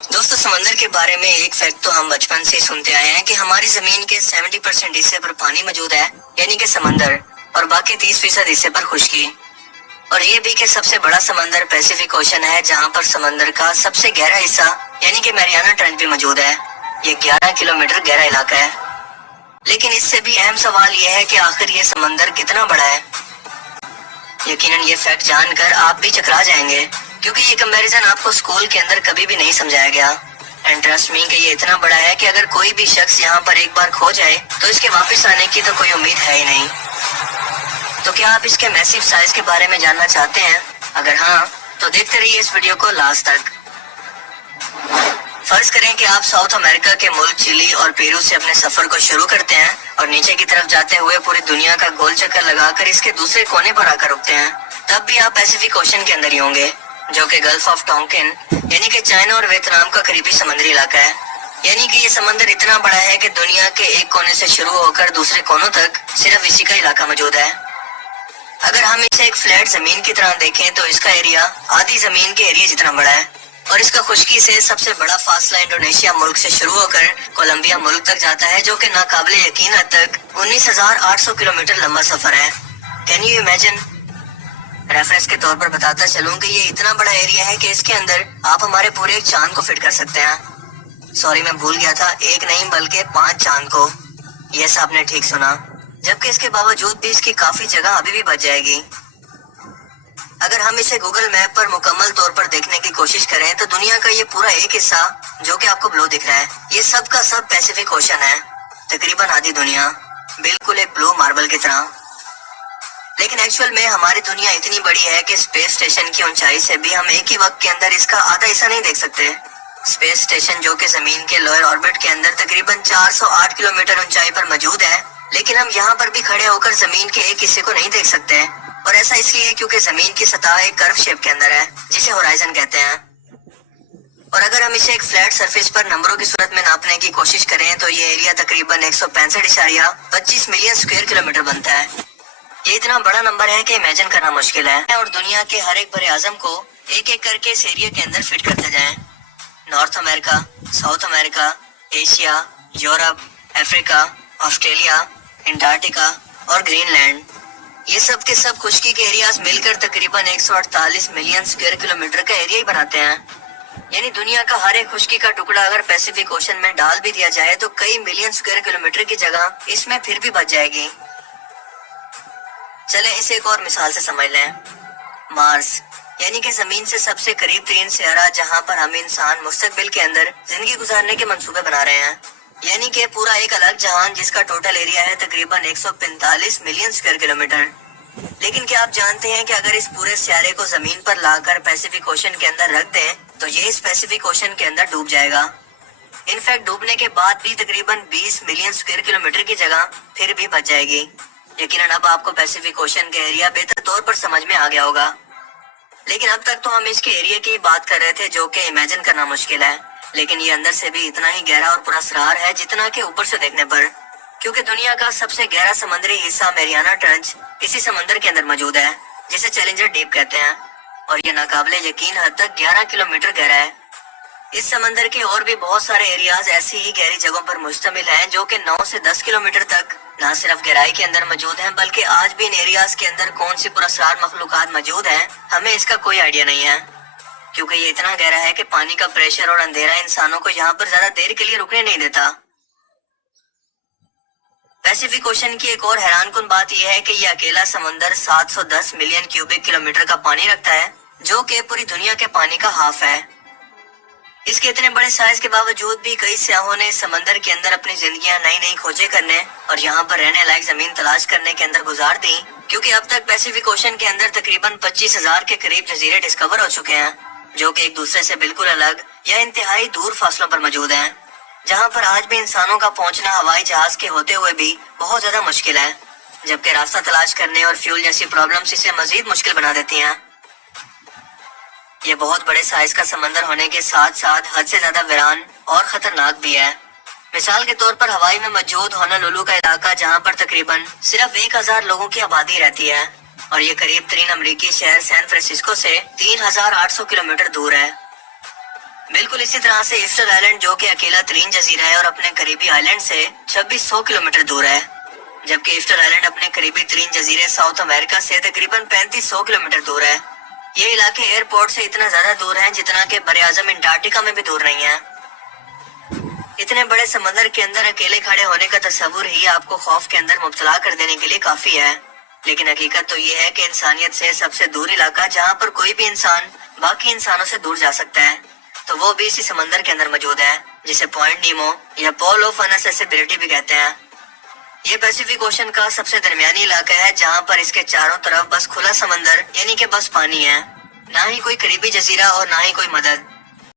दोस्तों, समंदर के बारे में एक फैक्ट तो हम बचपन से सुनते आए हैं कि हमारी जमीन के 70% हिस्से पर पानी मौजूद है, यानी कि समंदर, और बाकी 30% हिस्से पर खुश्की। और ये भी कि सबसे बड़ा समंदर पैसिफिक ओशन है, जहाँ पर समंदर का सबसे गहरा हिस्सा यानी कि मैरियाना ट्रेंच भी मौजूद है। ये 11 किलोमीटर गहरा इलाका है। लेकिन इससे भी अहम सवाल यह है कि आखिर ये समंदर कितना बड़ा है। यकीनन ये फैक्ट जानकर आप भी चकरा जाएंगे, क्योंकि ये कंपैरिजन आपको स्कूल के अंदर कभी भी नहीं समझाया गया। एंड ट्रस्ट मी कि ये इतना बड़ा है कि अगर कोई भी शख्स यहाँ पर एक बार खो जाए तो इसके वापस आने की तो कोई उम्मीद है ही नहीं। तो क्या आप इसके मैसिव साइज के बारे में जानना चाहते हैं? अगर हाँ, तो देखते रहिए इस वीडियो को लास्ट तक। फर्ज करें कि आप साउथ अमेरिका के मुल्क चिली और पेरू से अपने सफर को शुरू करते हैं और नीचे की तरफ जाते हुए पूरी दुनिया का गोल चक्कर लगाकर इसके दूसरे कोने पर आकर रुकते हैं। तब भी आप पैसिफिक ओशन के अंदर ही होंगे, जो कि गल्फ ऑफ टोंकिन यानी कि चाइना और वियतनाम का करीबी समुद्री इलाका है। यानी कि ये समंदर इतना बड़ा है कि दुनिया के एक कोने से शुरू होकर दूसरे कोनों तक सिर्फ इसी का इलाका मौजूद है। अगर हम इसे एक फ्लैट जमीन की तरह देखें तो इसका एरिया आधी जमीन के एरिया जितना बड़ा है, और इसका खुश्की से सबसे बड़ा फासला इंडोनेशिया मुल्क से शुरू होकर कोलंबिया मुल्क तक जाता है, जो कि नाकाबिले यकीन हद तक 19,800 किलोमीटर लंबा सफर है। Can you imagine? रेफरेंस के तौर पर बताता चलूं कि ये इतना बड़ा एरिया है कि इसके अंदर आप हमारे पूरे एक चांद को फिट कर सकते हैं। सॉरी, मैं भूल गया था, एक नहीं बल्कि 5 चांद को। यस, आपने ठीक सुना। जबकि इसके बावजूद भी इसकी काफी जगह अभी भी बच जाएगी। अगर हम इसे गूगल मैप पर मुकम्मल तौर पर देखने की कोशिश करें तो दुनिया का ये पूरा एक हिस्सा, जो कि आपको ब्लू दिख रहा है, ये सब का सब पैसिफिक ओशन है। तकरीबन आधी दुनिया, बिल्कुल एक ब्लू मार्बल की तरह। लेकिन एक्चुअल में हमारी दुनिया इतनी बड़ी है कि स्पेस स्टेशन की ऊंचाई से भी हम एक ही वक्त के अंदर इसका आधा हिस्सा नहीं देख सकते। स्पेस स्टेशन, जो कि जमीन के लोअर ऑर्बिट के अंदर तकरीबन 408 किलोमीटर ऊंचाई पर मौजूद है, लेकिन हम यहाँ पर भी खड़े होकर जमीन के एक हिस्से को नहीं देख सकते। और ऐसा इसलिए क्योंकि जमीन की सतह एक कर्व शेप के अंदर है, जिसे होराइजन कहते हैं। और अगर हम इसे एक फ्लैट सरफेस पर नंबरों की सूरत में नापने की कोशिश करें तो ये एरिया तकरीबन 165.25 मिलियन स्क्वायर किलोमीटर बनता है। ये इतना बड़ा नंबर है कि इमेजिन करना मुश्किल है। और दुनिया के हर एक बड़े आजम को एक एक करके इस एरिया के अंदर फिट करते जाएं। North America, south America, Asia, Europe, Africa, Australia, Antarctica और ग्रीनलैंड, ये सब के सब खुश्की के एरियाज मिलकर तकरीबन 148 मिलियन स्क्वायर किलोमीटर का एरिया ही बनाते हैं। यानी दुनिया का हर एक खुश्की का टुकड़ा अगर पैसिफिक ओशन में डाल भी दिया जाए तो कई मिलियन स्क्वायर किलोमीटर की जगह इसमें फिर भी बच जाएगी। चले इसे एक और मिसाल से समझ लें। मार्स, यानी कि जमीन से सबसे करीब तरीन सियारा, जहां पर हम इंसान मुस्तकबिल के अंदर जिंदगी गुजारने के मंसूबे बना रहे हैं। यानी कि पूरा एक अलग जहान, जिसका टोटल एरिया है तकरीबन 145 मिलियन स्क्वायर किलोमीटर। लेकिन क्या आप जानते हैं कि अगर इस पूरे सियारे को जमीन पर लाकर पैसिफिक ओशन के अंदर रख दें तो ये इस पैसिफिक ओशन के अंदर डूब जाएगा। इनफैक्ट डूबने के बाद भी तकरीबन 20 मिलियन स्क्वायर किलोमीटर की जगह फिर भी बच जाएगी। यकीनन अब आपको पैसिफिक ओशन का एरिया बेहतर तौर पर समझ में आ गया होगा। लेकिन अब तक तो हम इसके एरिया की बात कर रहे थे, जो कि इमेजिन करना मुश्किल है। लेकिन ये अंदर से भी इतना ही गहरा और पुरअसरार है जितना कि ऊपर से देखने पर, क्योंकि दुनिया का सबसे गहरा समुद्री हिस्सा मैरियाना ट्रेंच इसी समंदर के अंदर मौजूद है, जिसे चैलेंजर डीप कहते हैं। और ये नाकाबिले यकीन हद तक 11 किलोमीटर गहरा है। इस समंदर के और भी बहुत सारे एरियाज ऐसी ही गहरी जगहों पर मुश्तमिल हैं, जो कि 9 से 10 किलोमीटर तक न सिर्फ गहराई के अंदर मौजूद हैं, बल्कि आज भी इन एरियाज के अंदर कौन सी पुरअसरार मखलूकात मौजूद हैं, हमें इसका कोई आइडिया नहीं है। क्योंकि ये इतना गहरा है कि पानी का प्रेशर और अंधेरा इंसानों को यहाँ पर ज्यादा देर के लिए रुकने नहीं देता। पैसिफिक ओशन की एक और हैरानकुन बात यह है कि ये अकेला समुंदर 710 मिलियन क्यूबिक किलोमीटर का पानी रखता है, जो कि पूरी दुनिया के पानी का हाफ है। इसके इतने बड़े साइज के बावजूद भी कई सियाहों ने इस समंदर के अंदर अपनी जिंदगियां नई नई खोजें करने और यहाँ पर रहने लायक जमीन तलाश करने के अंदर गुजार दी, क्योंकि अब तक पैसिफिक ओशन के अंदर तकरीबन 25,000 के करीब जजीरे डिस्कवर हो चुके हैं, जो कि एक दूसरे से बिल्कुल अलग या इंतहाई दूर फासलों पर मौजूद हैं, जहाँ पर आज भी इंसानों का पहुंचना हवाई जहाज के होते हुए भी बहुत ज्यादा मुश्किल है, जबकि रास्ता तलाश करने और फ्यूल जैसी प्रॉब्लम्स इसे मजीद मुश्किल बना देती हैं। ये बहुत बड़े साइज का समंदर होने के साथ साथ हद से ज्यादा वीरान और खतरनाक भी है। मिसाल के तौर पर हवाई में मौजूद होनोलुलु का इलाका, जहाँ पर तकरीबन सिर्फ 1000 लोगों की आबादी रहती है, और ये करीब तरीन अमरीकी शहर सैन फ्रांसिस्को से 3800 किलोमीटर दूर है। بالکل اسی طرح سے ایسٹر آئلینڈ جو کہ اکیلا ترین جزیرہ ہے اور اپنے قریبی آئلینڈ سے 2600 کلومیٹر دور ہے، جبکہ ایسٹر آئلینڈ اپنے قریبی ترین جزیرے ساؤتھ امریکہ سے تقریباً 3500 کلومیٹر دور ہے۔ یہ علاقے ایئرپورٹ سے اتنا زیادہ دور ہیں جتنا کہ براعظم انٹارکٹیکا میں بھی دور نہیں ہے۔ اتنے بڑے سمندر کے اندر اکیلے کھڑے ہونے کا تصور ہی آپ کو خوف کے اندر مبتلا کر دینے کے لیے کافی ہے، لیکن حقیقت تو یہ ہے کہ انسانیت سے سب سے دور علاقہ جہاں پر کوئی بھی انسان باقی انسانوں سے دور جا سکتا ہے تو وہ بھی اسی سمندر کے اندر موجود ہے، جسے پوائنٹ نیمو یا پول آف انسیسیبلٹی بھی کہتے ہیں۔ یہ پیسیفک اوشن کا سب سے درمیانی علاقہ ہے جہاں پر اس کے چاروں طرف بس کھلا سمندر یعنی کہ بس پانی ہے، نہ ہی کوئی قریبی جزیرہ اور نہ ہی کوئی مدد۔